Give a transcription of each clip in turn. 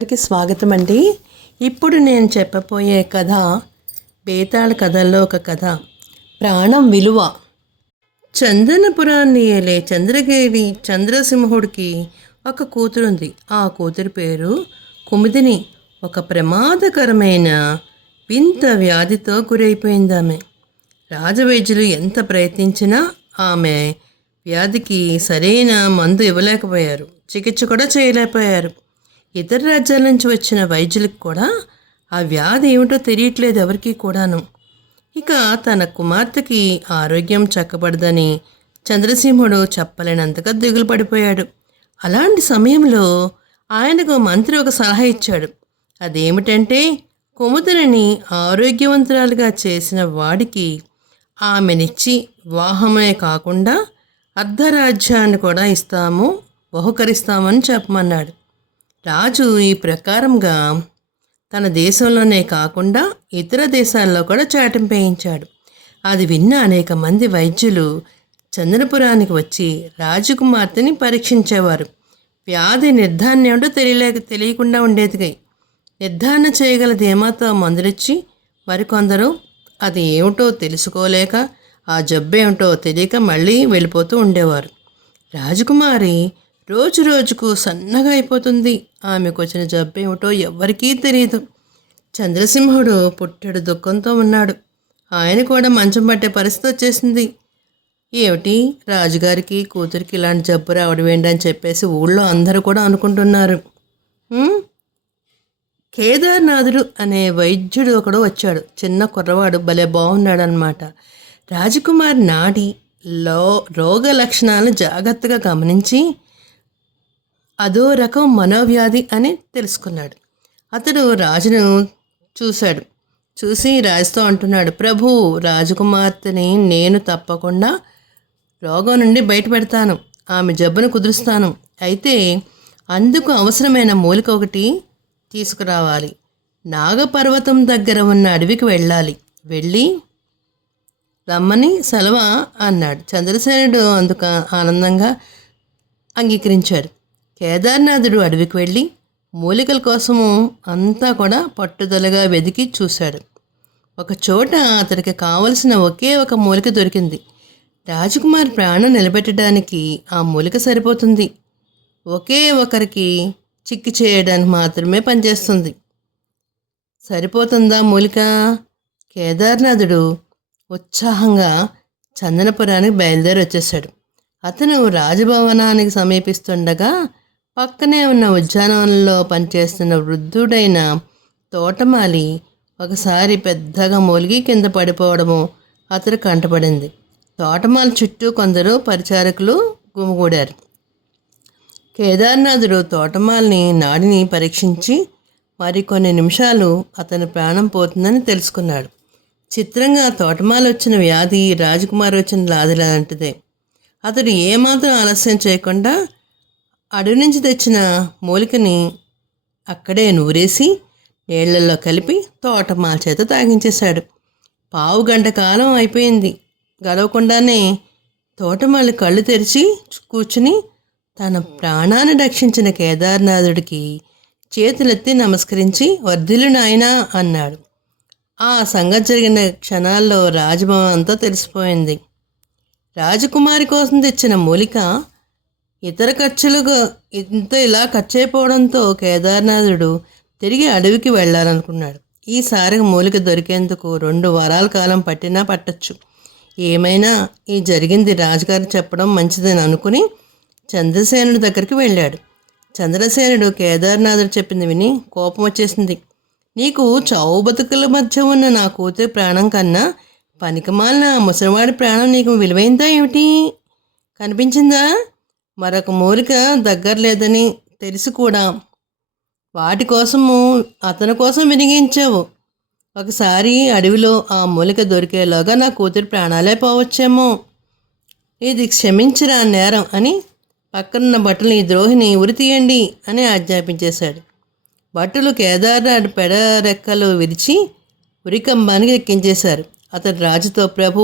అందరికీ స్వాగతం అండి. ఇప్పుడు నేను చెప్పబోయే కథ బేతాళ కథల్లో ఒక కథ, ప్రాణం విలువ. చందనపురాన్ని ఏలే చంద్రగిరి చంద్రసింహుడికి ఒక కూతురుంది. ఆ కూతురి పేరు కుముదిని. ఒక ప్రమాదకరమైన వింత వ్యాధితో గురైపోయింది ఆమె. రాజవైద్యులు ఎంత ప్రయత్నించినా ఆమె వ్యాధికి సరైన మందు ఇవ్వలేకపోయారు, చికిత్స కూడా చేయలేకపోయారు. ఇతర రాజ్యాల నుంచి వచ్చిన వైద్యులకు కూడా ఆ వ్యాధి ఏమిటో తెలియట్లేదు ఎవరికి కూడాను. ఇక తన కుమార్తెకి ఆరోగ్యం చక్కబడదని చంద్రసింహుడు చెప్పలేనంతగా దిగులు పడిపోయాడు. అలాంటి సమయంలో ఆయనకు మంత్రి ఒక సలహా ఇచ్చాడు. అదేమిటంటే, కుముదిని ఆరోగ్యవంతురాలుగా చేసిన వాడికి ఆమెనిచ్చి వివాహమే కాకుండా అర్ధరాజ్యాన్ని కూడా ఇస్తాము, బహుకరిస్తామని చెప్పమన్నాడు. రాజు ఈ ప్రకారంగా తన దేశంలోనే కాకుండా ఇతర దేశాల్లో కూడా చాటింపేయించాడు. అది విన్న అనేక మంది వైద్యులు చంద్రపురానికి వచ్చి రాజకుమార్తెని పరీక్షించేవారు. వ్యాధి నిర్ధారణ ఏమిటో తెలియకుండా ఉండేది. నిర్ధారణ చేయగల ధీమాతో మందులిచ్చి మరికొందరు అది ఏమిటో తెలుసుకోలేక ఆ జబ్బు ఏమిటో తెలియక మళ్ళీ వెళ్ళిపోతూ ఉండేవారు. రాజకుమారి రోజు రోజుకు సన్నగా అయిపోతుంది. ఆమెకు వచ్చిన జబ్బు ఏమిటో ఎవ్వరికీ తెలియదు. చంద్రసింహుడు పుట్టెడు దుఃఖంతో ఉన్నాడు. ఆయన కూడా మంచం పట్టే పరిస్థితి వచ్చేసింది. ఏమిటి, రాజుగారికి కూతురికి ఇలాంటి జబ్బు రావడం ఏంటి అని చెప్పేసి ఊళ్ళో అందరూ కూడా అనుకుంటున్నారు. కేదార్నాథుడు అనే వైద్యుడు ఒకడు వచ్చాడు. చిన్న కుర్రవాడు, భలే బాగున్నాడు అనమాట. రాజకుమారి నాడి రోగ లక్షణాలను జాగ్రత్తగా గమనించి అదో రకం మనోవ్యాధి అని తెలుసుకున్నాడు. అతడు రాజును చూసి రాజుతో అంటున్నాడు, ప్రభు, రాజకుమార్తెని నేను తప్పకుండా రోగం నుండి బయటపెడతాను, ఆమె జబ్బును కుదురుస్తాను. అయితే అందుకు అవసరమైన మూలిక ఒకటి తీసుకురావాలి. నాగపర్వతం దగ్గర ఉన్న అడవికి వెళ్ళి రమ్మని సెలవ అన్నాడు. చంద్రసేనుడు అందుకు ఆనందంగా అంగీకరించాడు. కేదార్నాథుడు అడవికి వెళ్ళి మూలికల కోసము అంతా కూడా పట్టుదలగా వెతికి చూశాడు. ఒక చోట అతడికి కావలసిన ఒకే ఒక మూలిక దొరికింది. రాజకుమారి ప్రాణం నిలబెట్టడానికి ఆ మూలిక సరిపోతుంది. ఒకే ఒకరికి చిక్కి చేయడానికి మాత్రమే పనిచేస్తుంది. సరిపోతుందా మూలిక? కేదార్నాథుడు ఉత్సాహంగా చందనపురానికి బయలుదేరి వచ్చేశాడు. అతను రాజభవనానికి సమీపిస్తుండగా పక్కనే ఉన్న ఉద్యానవనంలో పనిచేస్తున్న వృద్ధుడైన తోటమాలి ఒకసారి పెద్దగా మూలిగి కింద పడిపోవడము అతడు కంటపడింది. తోటమాలి చుట్టూ కొందరు పరిచారకులు గుమిగూడారు. కేదార్నాథుడు తోటమాలిని నాడిని పరీక్షించి మరికొన్ని నిమిషాలు అతని ప్రాణం పోతుందని తెలుసుకున్నాడు. చిత్రంగా తోటమాలి వచ్చిన వ్యాధి రాజకుమారి వచ్చిన వ్యాధి లాంటిదే. అతడు ఏమాత్రం ఆలస్యం చేయకుండా అడవి నుంచి తెచ్చిన మూలికని అక్కడే నూరేసి నీళ్లలో కలిపి తోటమాల చేత తాగించేశాడు. పావు గంట కాలం అయిపోయింది. గడవకుండానే తోటమాలి కళ్ళు తెరిచి కూర్చుని తన ప్రాణాన్ని రక్షించిన కేదార్నాథుడికి చేతులెత్తి నమస్కరించి, వర్ధిల్లు నాయనా అన్నాడు. ఆ సంగతి జరిగిన క్షణాల్లో రాజభవనం అంతా తెలిసిపోయింది. రాజకుమారి కోసం తెచ్చిన మూలిక ఇతర ఖర్చులుగా ఇలా ఖర్చయిపోవడంతో కేదార్నాథుడు తిరిగి అడవికి వెళ్ళాలనుకున్నాడు. ఈసారి మూలిక దొరికేందుకు 2 వారాల కాలం పట్టినా పట్టచ్చు. ఏమైనా ఈ జరిగింది రాజుగారు చెప్పడం మంచిదని అనుకుని చంద్రసేనుడి దగ్గరికి వెళ్ళాడు. చంద్రసేనుడు కేదార్నాథుడు చెప్పింది విని కోపం వచ్చేసింది. నీకు చావు బతుకుల మధ్య ఉన్న నా కూతురి ప్రాణం కన్నా పనికిమాలిన ముసలివాడి ప్రాణం నీకు విలువైందా ఏమిటి? కనిపించిందా? మరొక మూలిక దగ్గర లేదని తెలిసి కూడా వాటి కోసము అతని కోసం వినిగించావు. ఒకసారి అడవిలో ఆ మూలిక దొరికేలోగా నా కూతురి ప్రాణాలే పోవచ్చేమో. ఇది క్షమించరా నేరం అని పక్కనున్న భటులు ఈ ద్రోహిని ఉరి తీయండి అని ఆజ్ఞాపించేశాడు. భటులు కేదార్నాథ్ పెడరెక్కలు విరిచి ఉరికంబానికి ఎక్కించేశారు. అతడు రాజుతో, ప్రభు,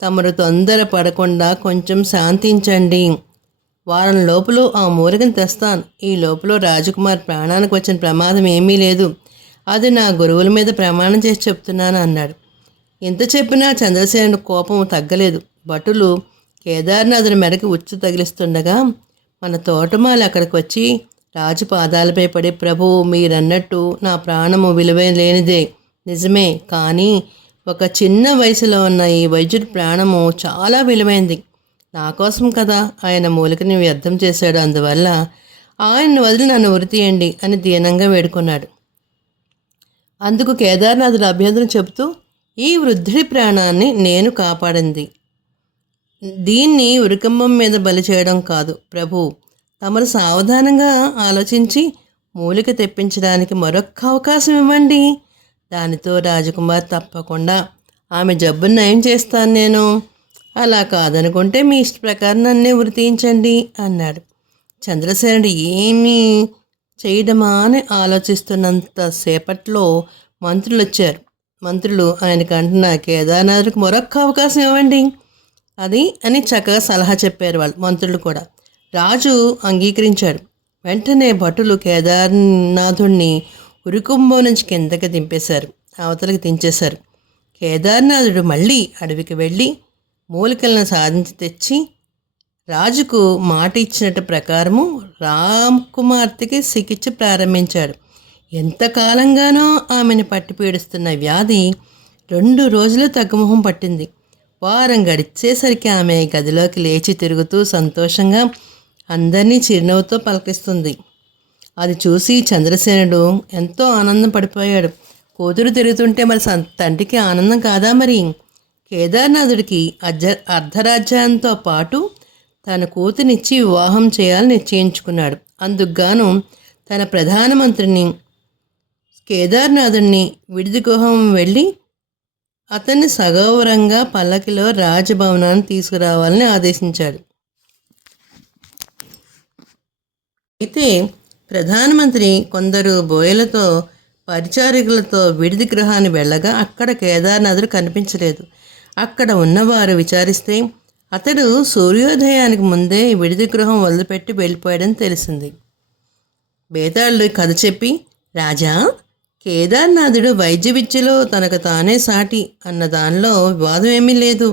తమరు తొందర పడకుండా కొంచెం శాంతించండి. వారం లోపల ఆ మూలికను తెస్తాను. ఈ లోపల రాజకుమార్ ప్రాణానికి వచ్చిన ప్రమాదం ఏమీ లేదు. అది నా గురువుల మీద ప్రమాణం చేసి చెప్తున్నాను అన్నాడు. ఇంత చెప్పినా చంద్రసేనుడు కోపం తగ్గలేదు. భటులు కేదార్నాథుని మెడకి ఉచ్చు తగిలిస్తుండగా మన తోటమాలి అక్కడికి వచ్చి రాజు పాదాలపై పడి, ప్రభు, మీరన్నట్టు నా ప్రాణము విలువైన లేనిదే నిజమే, కానీ ఒక చిన్న వయసులో ఉన్న ఈ వైద్యుడి ప్రాణము చాలా విలువైంది. నా కోసం కదా ఆయన మూలికని వ్యర్థం చేశాడు. అందువల్ల ఆయన్ని వదిలి నన్ను ఉరితీయండి అని దీనంగా వేడుకున్నాడు. అందుకు కేదార్నాథుడు అభ్యంతరం చెబుతూ, ఈ వృద్ధుడి ప్రాణాన్ని నేను కాపాడింది. దీన్ని ఉరికంబం మీద బలి చేయడం కాదు ప్రభు. తమరు సావధానంగా ఆలోచించి మూలిక తెప్పించడానికి మరొక్క అవకాశం ఇవ్వండి. దానితో రాజకుమార్ తప్పకుండా ఆమె జబ్బును నయం చేస్తాను నేను. అలా కాదనుకుంటే మీ ఇష్ట ప్రకారం నన్నే ఉరితీయించండి అన్నాడు. చంద్రసేనుడు ఏమీ చేయడమా అని ఆలోచిస్తున్నంత సేపట్లో మంత్రులు వచ్చారు. మంత్రులు ఆయనకు అంటున్న, కేదార్నాథుడికి మరొక్క అవకాశం ఇవ్వండి అది అని చక్కగా సలహా చెప్పారు వాళ్ళు మంత్రులు కూడా. రాజు అంగీకరించాడు. వెంటనే భటులు కేదార్నాథుడిని ఉరికుంభం నుంచి కిందకి దింపేశారు, అవతలకి దించేశారు. కేదార్నాథుడు మళ్ళీ అడవికి వెళ్ళి మూలికలను సాధించి తెచ్చి రాజుకు మాట ఇచ్చినట్టు ప్రకారము రామ్కుమార్తెకి చికిత్స ప్రారంభించాడు. ఎంతకాలంగానో ఆమెను పట్టి పీడిస్తున్న వ్యాధి 2 రోజులు తగ్గుముఖం పట్టింది. వారం గడిచేసరికి ఆమె గదిలోకి లేచి తిరుగుతూ సంతోషంగా అందరినీ చిరునవ్వుతో పలకిస్తుంది. అది చూసి చంద్రసేనుడు ఎంతో ఆనందం పడిపోయాడు. కూతురు తిరుగుతుంటే మరి తండ్రికి ఆనందం కాదా మరి? కేదార్నాథుడికి అర్ధరాజ్యంతో పాటు తన కూతునిచ్చి వివాహం చేయాలని నిశ్చయించుకున్నాడు. అందుకుగాను తన ప్రధానమంత్రిని కేదార్నాథుడిని విడిది గుహం వెళ్ళి అతన్ని సగౌరవంగా పల్లకిలో రాజభవనాన్ని తీసుకురావాలని ఆదేశించాడు. అయితే ప్రధానమంత్రి కొందరు బోయలతో పరిచారికులతో విడిది గృహాన్ని వెళ్ళగా అక్కడ కేదార్నాథుడు కనిపించలేదు. అక్కడ ఉన్నవారు విచారిస్తే అతడు సూర్యోదయానికి ముందే విడిది గృహం వదిలిపెట్టి వెళ్ళిపోయాడని తెలిసింది. బేతాళుడు కథ చెప్పి, రాజా, కేదార్నాథుడు వైద్య విద్యలో తనకు తానే సాటి అన్న దానిలో వివాదం ఏమీ లేదు.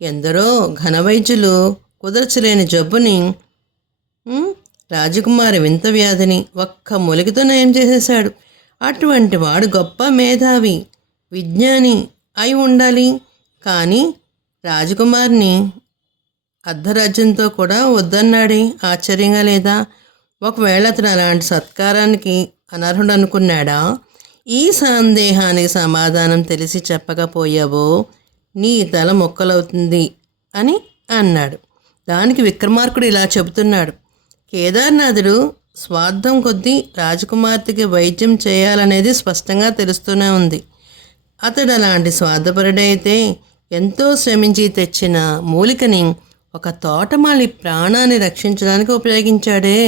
ఎందరో ఘన వైద్యులు కుదర్చలేని జబ్బుని రాజకుమారి వింత వ్యాధిని ఒక్క మూలికతో నయం చేసేశాడు. అటువంటి వాడు గొప్ప మేధావి, విజ్ఞాని అయి ఉండాలి. కానీ రాజకుమారిని అర్ధరాజ్యంతో కూడా వద్దన్నాడే, ఆశ్చర్యంగా లేదా? ఒకవేళ అతను అలాంటి సత్కారానికి అనర్హుడు అనుకున్నాడా? ఈ సందేహానికి సమాధానం తెలిసి చెప్పకపోయావో నీ తల మొక్కలవుతుంది అని అన్నాడు. దానికి విక్రమార్కుడు ఇలా చెబుతున్నాడు, కేదార్నాథుడు స్వార్థం కొద్దీ రాజకుమార్తెకి వైద్యం చేయాలనేది స్పష్టంగా తెలుస్తూనే ఉంది. అతడు అలాంటి స్వార్థపరుడైతే ఎంతో శ్రమించి తెచ్చిన మూలికని ఒక తోటమాలి ప్రాణాన్ని రక్షించడానికి ఉపయోగించాడే.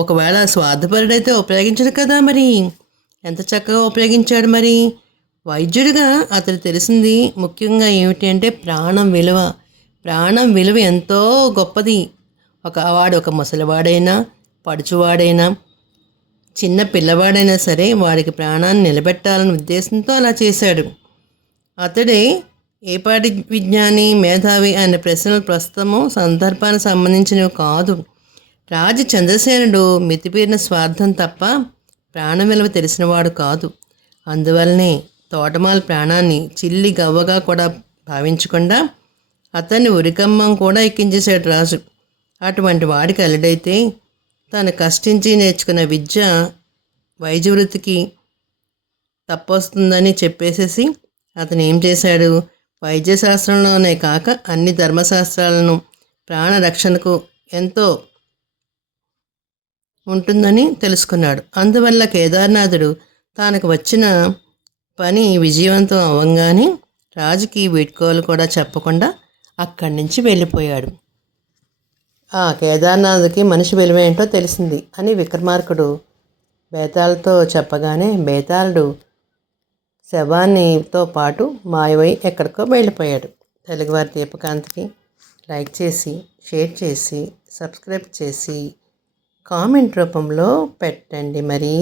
ఒకవేళ స్వార్థపరుడైతే ఉపయోగించడు కదా, మరి ఎంత చక్కగా ఉపయోగించాడు. మరి వైద్యుడిగా అతడు తెలిసింది ముఖ్యంగా ఏమిటి అంటే ప్రాణం విలువ. ప్రాణం విలువ ఎంతో గొప్పది. వాడు ఒక ముసలివాడైనా, పడుచువాడైనా, చిన్న పిల్లవాడైనా సరే వాడికి ప్రాణాన్ని నిలబెట్టాలనే ఉద్దేశంతో అలా చేశాడు. అతడే ఏపాటి విజ్ఞాని, మేధావి అనే ప్రశ్నలు ప్రస్తుతము సందర్భానికి సంబంధించినవి కాదు. రాజు చంద్రసేనుడు మితిపీరిన స్వార్థం తప్ప ప్రాణం విలువ తెలిసినవాడు కాదు. అందువల్లనే తోటమాల ప్రాణాన్ని చిల్లి గవ్వగా కూడా భావించకుండా అతన్ని ఉరికమ్మం కూడా ఎక్కించేశాడు రాజు. అటువంటి వాడికి అల్లుడైతే తను కష్టించి నేర్చుకున్న విద్య వైద్య వృత్తికి తప్పొస్తుందని చెప్పేసేసి అతను ఏం చేశాడు, వైద్యశాస్త్రంలోనే కాక అన్ని ధర్మశాస్త్రాలను ప్రాణరక్షణకు ఎంతో ఉంటుందని తెలుసుకున్నాడు. అందువల్ల కేదార్నాథుడు తనకు వచ్చిన పని విజయవంతం అవ్వంగానే రాజుకి వీడ్కోలు కూడా చెప్పకుండా అక్కడి నుంచి వెళ్ళిపోయాడు. ఆ కేదార్నాథ్కి మనిషి విలువ ఏంటో తెలిసింది అని విక్రమార్కుడు బేతాళతో చెప్పగానే బేతాళుడు శవాన్నితో పాటు మాయమై ఎక్కడికో వెళ్ళిపోయాడు. తెలుగువారి దీపకాంతికి లైక్ చేసి, షేర్ చేసి, సబ్స్క్రైబ్ చేసి, కామెంట్ రూపంలో పెట్టండి మరి.